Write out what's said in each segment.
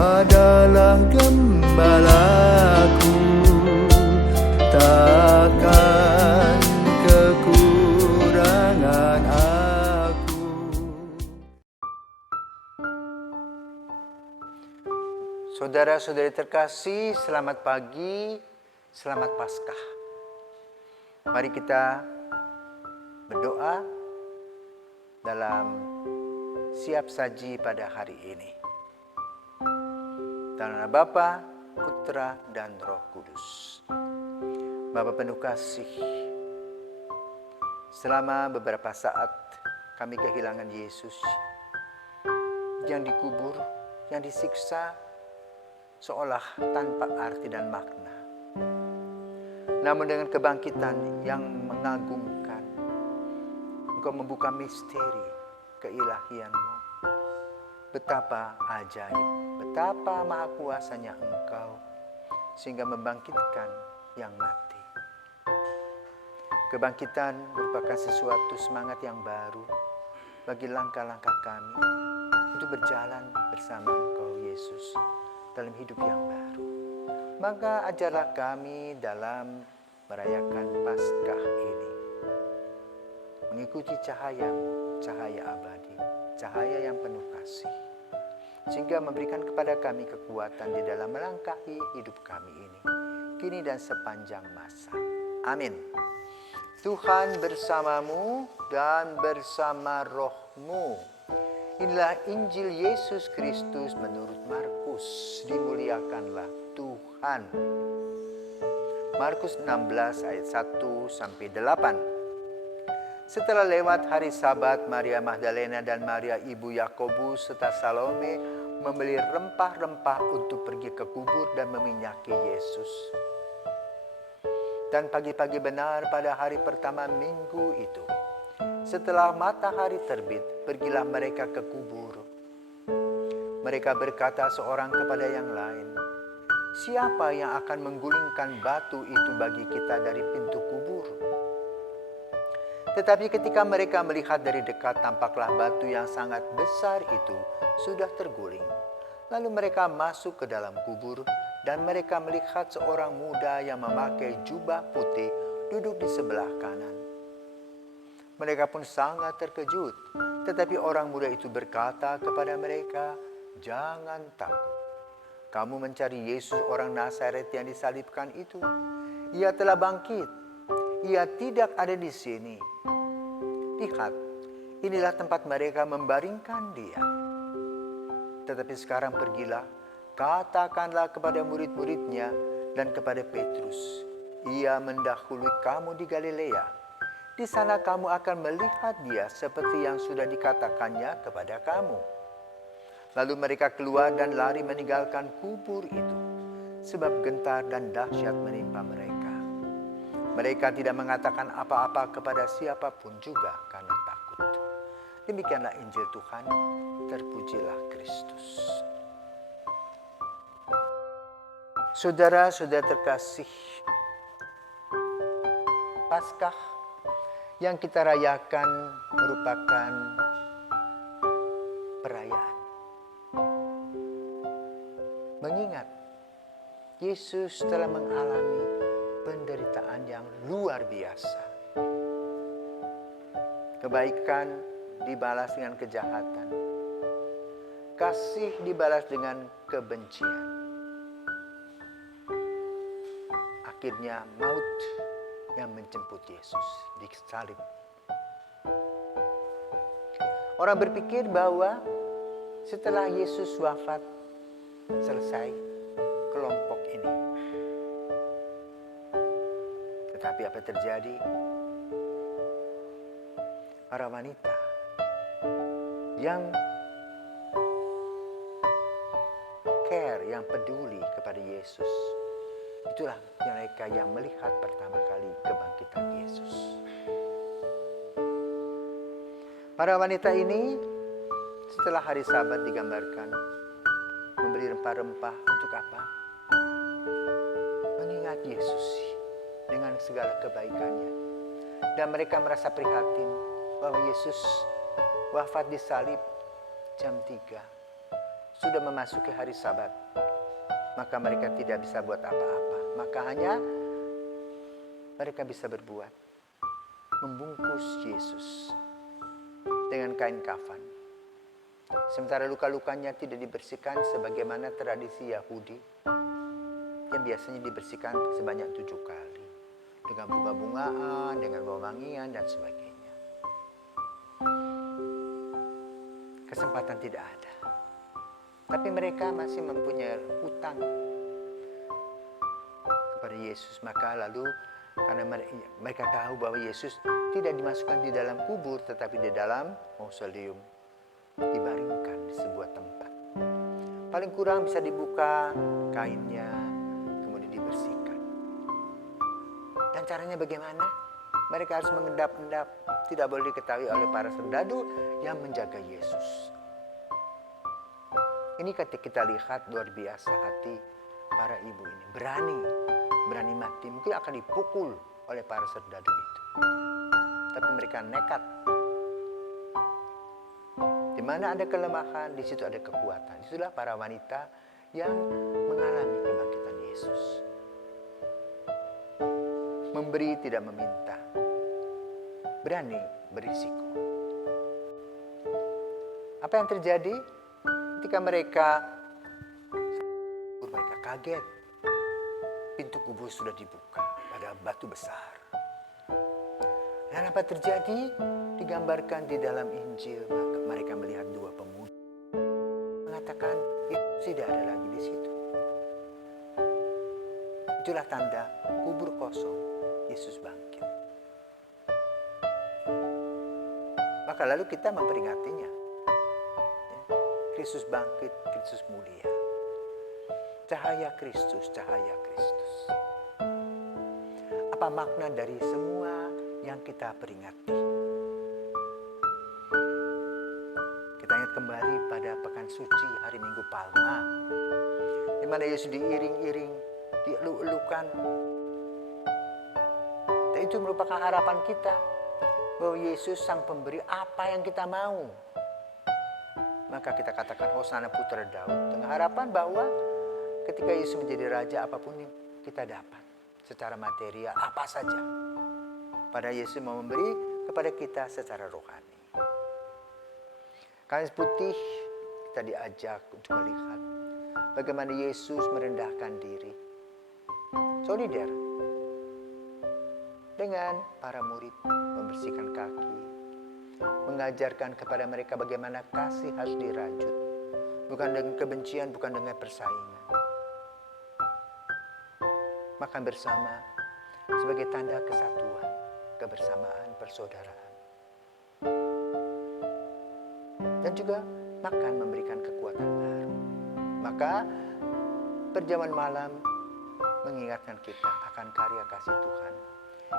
adalah gembalaku, takkan kekurangan aku. Saudara-saudari terkasih, selamat pagi, selamat Paskah. Mari kita berdoa dalam siap saji pada hari ini. Dalam nama Bapa, Putra, dan Roh Kudus. Bapa penuh kasih, selama beberapa saat kami kehilangan Yesus yang dikubur, yang disiksa, seolah tanpa arti dan makna. Namun dengan kebangkitan yang mengagumkan, Engkau membuka misteri keilahian-Mu. Betapa ajaib, betapa maha kuasanya Engkau, sehingga membangkitkan yang mati. Kebangkitan merupakan sesuatu semangat yang baru bagi langkah-langkah kami untuk berjalan bersama Engkau, Yesus, dalam hidup yang baru. Maka ajarlah kami dalam merayakan Paskah ini, mengikuti cahaya-Mu, cahaya abadi, cahaya yang penuh kasih, sehingga memberikan kepada kami kekuatan di dalam melangkahi hidup kami ini, kini dan sepanjang masa. Amin. Tuhan bersamamu dan bersama rohmu. Inilah Injil Yesus Kristus menurut Markus. Dimuliakanlah Tuhan. Markus 16 ayat 1-8. Setelah lewat hari Sabat, Maria Magdalena dan Maria ibu Yakobus serta Salome membeli rempah-rempah untuk pergi ke kubur dan meminyaki Yesus. Dan pagi-pagi benar pada hari pertama minggu itu, setelah matahari terbit, pergilah mereka ke kubur. Mereka berkata seorang kepada yang lain, "Siapa yang akan menggulingkan batu itu bagi kita dari pintu kubur?" Tetapi ketika mereka melihat dari dekat, tampaklah batu yang sangat besar itu sudah terguling. Lalu mereka masuk ke dalam kubur, dan mereka melihat seorang muda yang memakai jubah putih duduk di sebelah kanan. Mereka pun sangat terkejut, tetapi orang muda itu berkata kepada mereka, "Jangan takut. Kamu mencari Yesus orang Nazaret yang disalibkan itu. Ia telah bangkit. Ia tidak ada di sini. Lihat, inilah tempat mereka membaringkan dia. Tetapi sekarang pergilah, katakanlah kepada murid-muridnya dan kepada Petrus, ia mendahului kamu di Galilea. Di sana kamu akan melihat dia seperti yang sudah dikatakannya kepada kamu." Lalu mereka keluar dan lari meninggalkan kubur itu, sebab gentar dan dahsyat menimpa mereka. Mereka tidak mengatakan apa-apa kepada siapapun juga karena takut. Demikianlah Injil Tuhan, terpujilah Kristus. Saudara-saudara terkasih, Paskah yang kita rayakan merupakan perayaan mengingat Yesus telah mengalami penderitaan yang luar biasa. Kebaikan dibalas dengan kejahatan. Kasih dibalas dengan kebencian. Akhirnya maut yang menjemput Yesus disalib. Orang berpikir bahwa setelah Yesus wafat, selesai kelompok ini. Tetapi apa terjadi? Para wanita yang care, yang peduli kepada Yesus, itulah mereka yang melihat pertama kali kebangkitan Yesus. Para wanita ini setelah hari Sabat digambarkan membeli rempah-rempah untuk apa? Mengingat Yesus dengan segala kebaikannya. Dan mereka merasa prihatin bahwa Yesus wafat di salib jam 3. sudah memasuki hari Sabat, maka mereka tidak bisa buat apa-apa. Maka hanya mereka bisa berbuat membungkus Yesus dengan kain kafan. Sementara luka-lukanya tidak dibersihkan sebagaimana tradisi Yahudi yang biasanya dibersihkan sebanyak 7 kali. Dengan bunga-bungaan, dengan wewangian dan sebagainya. Kesempatan tidak ada. Tapi mereka masih mempunyai hutang kepada Yesus. Maka lalu karena mereka tahu bahwa Yesus tidak dimasukkan di dalam kubur, tetapi di dalam mausoleum, dibaringkan di sebuah tempat. Paling kurang bisa dibuka kainnya, kemudian dibersihkan. Dan caranya bagaimana? Mereka harus mengendap-endap, tidak boleh diketahui oleh para serdadu yang menjaga Yesus. Ini ketika kita lihat luar biasa hati para ibu ini. Berani mati. Mungkin akan dipukul oleh para serdadu itu. Tapi mereka nekat. Di mana ada kelemahan, di situ ada kekuatan. Itulah para wanita yang mengalami kebangkitan Yesus. Memberi tidak meminta. Berani berisiko. Apa yang terjadi? Ketika mereka kaget, pintu kubur sudah dibuka, ada batu besar. Dan apa terjadi? Digambarkan di dalam Injil, maka mereka melihat 2 pemuda mengatakan Yesus tidak ada lagi di situ. Itulah tanda kubur kosong, Yesus bangkit. Maka lalu kita memperingatinya. Kristus bangkit, Kristus mulia. Cahaya Kristus, cahaya Kristus. Apa makna dari semua yang kita peringati? Kita ingat kembali pada Pekan Suci hari Minggu Palma, di mana Yesus diiring-iring, dieluk-elukan. Dan itu merupakan harapan kita bahwa Yesus sang pemberi apa yang kita mau. Maka kita katakan Hosana Putra Daud dengan harapan bahwa ketika Yesus menjadi Raja, apapun yang kita dapat secara material, apa saja. Padahal Yesus mau memberi kepada kita secara rohani. Kamis putih kita diajak untuk melihat bagaimana Yesus merendahkan diri. Solider dengan para murid, membersihkan kaki, mengajarkan kepada mereka bagaimana kasih harus dirajut. Bukan dengan kebencian, bukan dengan persaingan. Makan bersama sebagai tanda kesatuan, kebersamaan, persaudaraan. Dan juga makan memberikan kekuatan baru. Maka perjamuan malam mengingatkan kita akan karya kasih Tuhan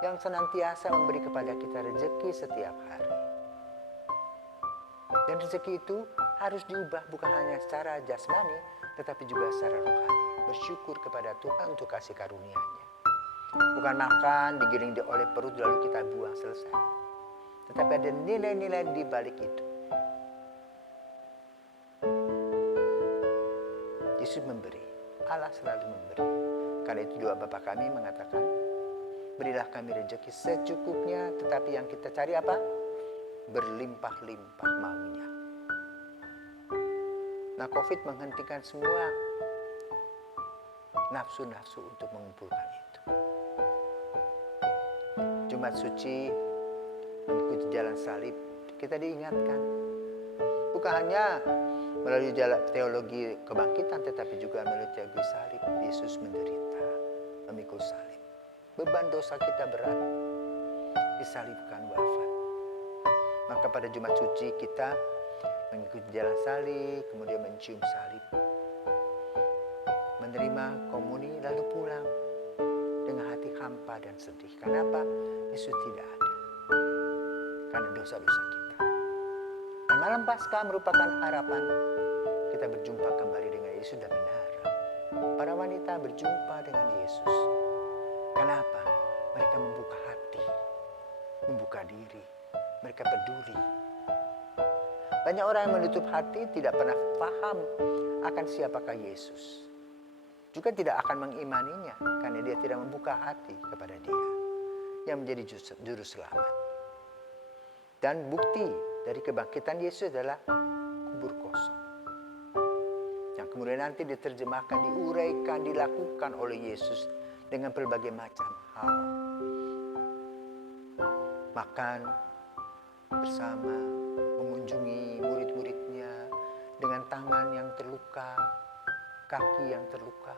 yang senantiasa memberi kepada kita rezeki setiap hari. Dan rezeki itu harus diubah bukan hanya secara jasmani, tetapi juga secara rohani. Bersyukur kepada Tuhan untuk kasih karunia-Nya. Bukan makan, digiring oleh perut lalu kita buang selesai. Tetapi ada nilai-nilai di balik itu. Yesus memberi, Allah selalu memberi. Karena itu doa Bapa kami mengatakan, berilah kami rezeki secukupnya, tetapi yang kita cari apa? Berlimpah-limpah maunya. Nah, COVID menghentikan semua nafsu-nafsu untuk mengumpulkan itu. Jumat Suci mengikuti jalan salib, kita diingatkan bukan hanya melalui jalan teologi kebangkitan, tetapi juga melalui teologi salib. Yesus menderita, memikul salib. Beban dosa kita berat, disalibkan, wafat. Maka pada Jumat Suci kita mengikuti jalan salib, kemudian mencium salib, menerima komuni, lalu pulang dengan hati hampa dan sedih. Kenapa? Yesus tidak ada. Karena dosa-dosa kita. Dan malam Paskah merupakan harapan kita berjumpa kembali dengan Yesus dan menara. Para wanita berjumpa dengan Yesus. Kenapa? Mereka membuka hati, membuka diri. Mereka peduli. Banyak orang yang menutup hati tidak pernah paham akan siapakah Yesus. Juga tidak akan mengimaninya karena dia tidak membuka hati kepada dia yang menjadi juru selamat. Dan bukti dari kebangkitan Yesus adalah kubur kosong. Yang kemudian nanti diterjemahkan, diuraikan, dilakukan oleh Yesus dengan berbagai macam hal. Makan bersama, mengunjungi murid-muridnya dengan tangan yang terluka, kaki yang terluka,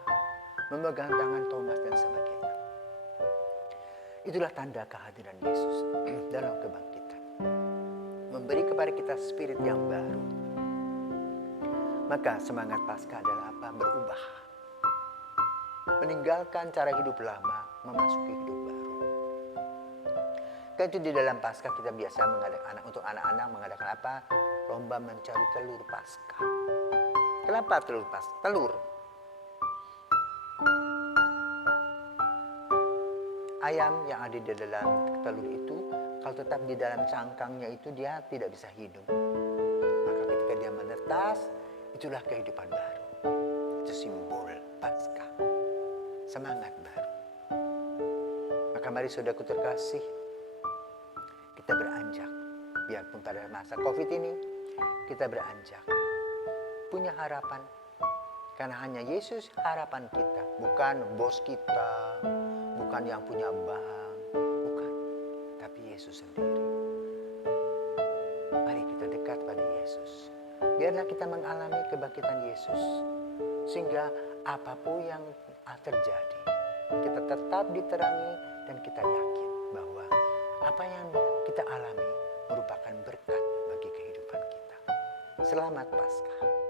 memegang tangan Thomas dan sebagainya. Itulah tanda kehadiran Yesus dalam kebangkitan. Memberi kepada kita spirit yang baru. Maka semangat Paskah adalah apa? Berubah. Meninggalkan cara hidup lama, memasuki hidup baru. Kan itu di dalam Paskah kita biasa mengadakan untuk anak-anak mengadakan apa? Lomba mencari telur Paskah. Kenapa telur Paskah? Telur. Ayam yang ada di dalam telur itu, kalau tetap di dalam cangkangnya itu dia tidak bisa hidup. Maka ketika dia menetas, itulah kehidupan baru. Itu simbol Paskah. Semangat baru. Maka mari saudaraku terkasih, kita beranjak. Biarpun pada masa COVID ini, kita beranjak. Punya harapan. Karena hanya Yesus harapan kita. Bukan bos kita, bukan yang punya bank, bukan. Tapi Yesus sendiri. Mari kita dekat pada Yesus. Biarlah kita mengalami kebangkitan Yesus. Sehingga apapun yang terjadi, kita tetap diterangi dan kita yakin bahwa apa yang kita alami merupakan berkat bagi kehidupan kita. Selamat Paskah.